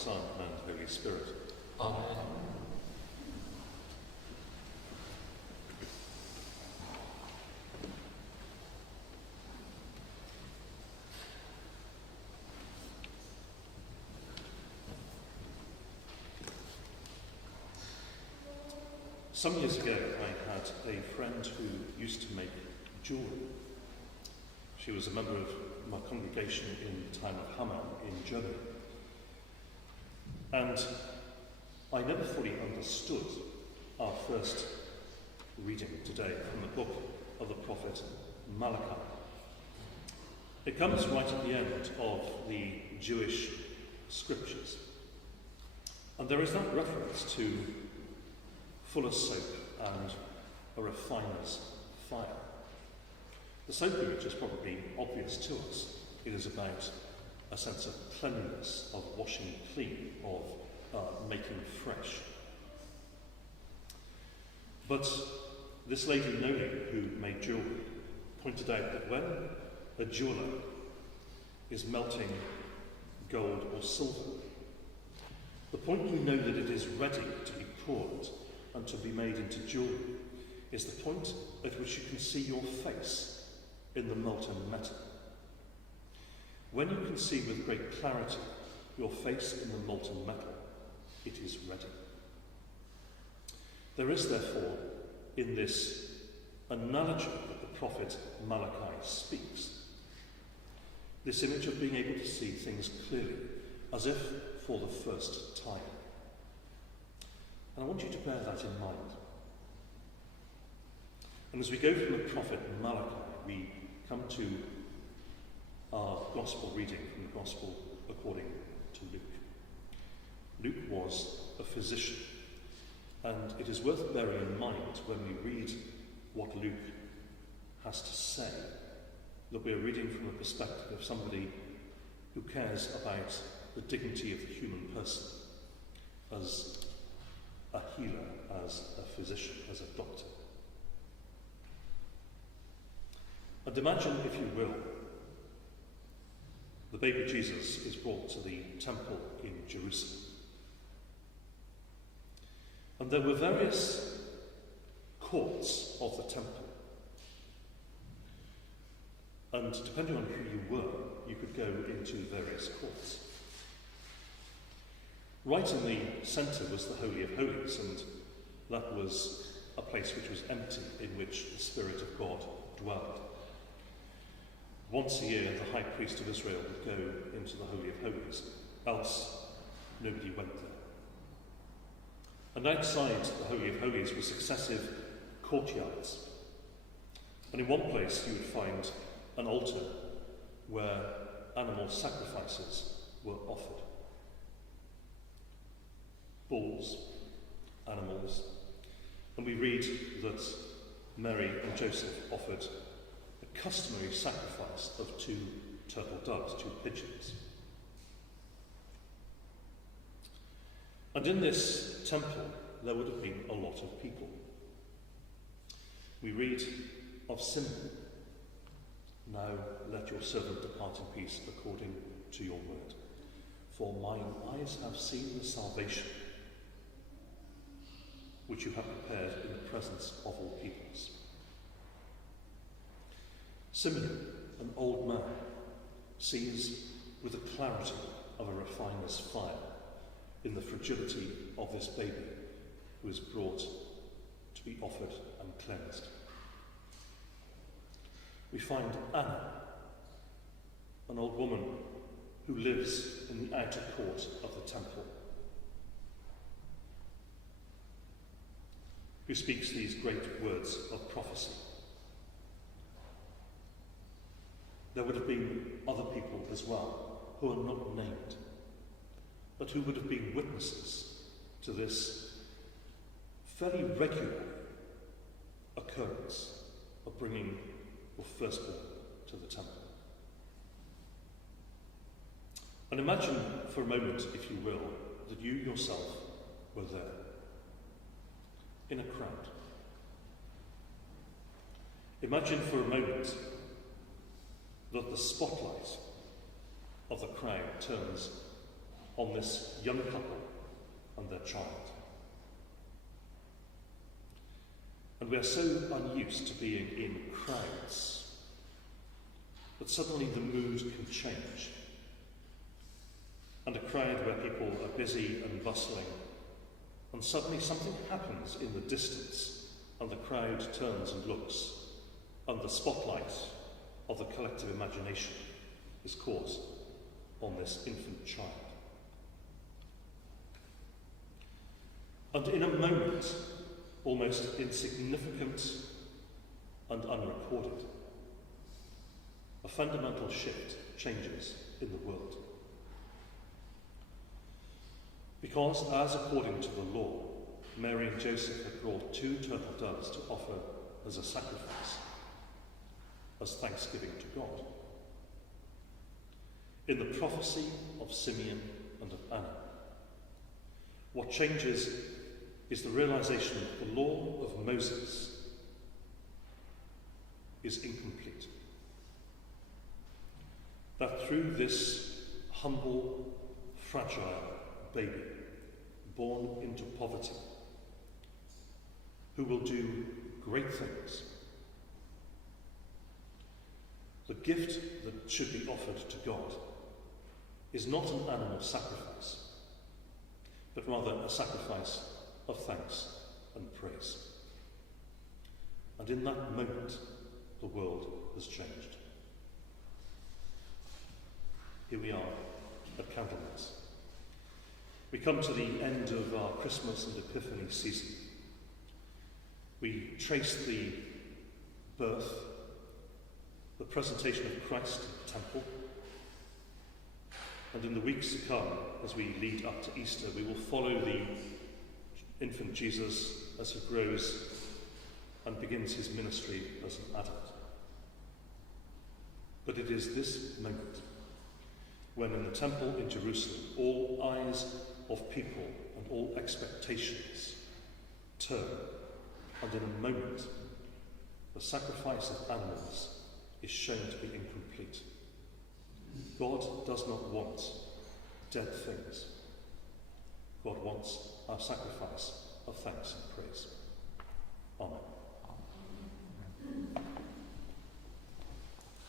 Son, and Holy Spirit. Amen. Some years ago, I had a friend who used to make jewellery. She was a member of my congregation in the town of Hammam in Germany. And I never fully understood our first reading today from the book of the prophet Malachi. It comes right at the end of the Jewish scriptures. And there is that reference to fuller's soap and a refiner's fire. The soap image is probably obvious to us. It is about a sense of cleanliness, of washing clean, of making fresh. But this lady Noli, who made jewellery, pointed out that when a jeweller is melting gold or silver, the point you know that it is ready to be poured and to be made into jewellery is the point at which you can see your face in the molten metal. When you can see with great clarity your face in the molten metal, it is ready. There is therefore in this analogy that the prophet Malachi speaks, this image of being able to see things clearly, as if for the first time. And I want you to bear that in mind. And as we go from the prophet Malachi, we come to our gospel reading from the gospel according to Luke. Luke was a physician, and it is worth bearing in mind when we read what Luke has to say, that we are reading from the perspective of somebody who cares about the dignity of the human person as a healer, as a physician, as a doctor. And imagine, if you will, the baby Jesus is brought to the temple in Jerusalem. And there were various courts of the temple. And depending on who you were, you could go into various courts. Right in the centre was the Holy of Holies, and that was a place which was empty, in which the Spirit of God dwelled. Once a year, the high priest of Israel would go into the Holy of Holies, else nobody went there. And outside the Holy of Holies were successive courtyards. And in one place you would find an altar where animal sacrifices were offered. Bulls, animals. And we read that Mary and Joseph offered a customary sacrifice of 2 turtle doves, 2 pigeons. And in this temple there would have been a lot of people. We read of Simeon, "Now let your servant depart in peace according to your word. For mine eyes have seen the salvation which you have prepared in the presence of all peoples." Simeon, an old man, sees with the clarity of a refiner's fire in the fragility of this baby who is brought to be offered and cleansed. We find Anna, an old woman who lives in the outer court of the temple, who speaks these great words of prophecy. There would have been other people as well who are not named, but who would have been witnesses to this very regular occurrence of bringing your firstborn to the temple. And imagine for a moment, if you will, that you yourself were there, in a crowd. Imagine for a moment that the spotlight of the crowd turns on this young couple and their child. And we are so unused to being in crowds that suddenly the mood can change. And a crowd where people are busy and bustling, and suddenly something happens in the distance, and the crowd turns and looks, and the spotlight of the collective imagination is caught on this infant child. And in a moment, almost insignificant and unrecorded, a fundamental shift changes in the world. Because, as according to the law, Mary and Joseph had brought 2 turtle doves to offer as a sacrifice, as thanksgiving to God. In the prophecy of Simeon and of Anna, what changes is the realization that the law of Moses is incomplete. That through this humble, fragile baby, born into poverty, who will do great things, the gift that should be offered to God is not an animal sacrifice, but rather a sacrifice of thanks and praise. And in that moment, the world has changed. Here we are at Candelmas. We come to the end of our Christmas and Epiphany season. We trace the birth, the presentation of Christ in the temple, and in the weeks to come, as we lead up to Easter, we will follow the infant Jesus as he grows and begins his ministry as an adult. But it is this moment when in the temple in Jerusalem all eyes of people and all expectations turn, and in a moment the sacrifice of animals is shown to be incomplete. God does not want dead things. God wants our sacrifice of thanks and praise. Amen.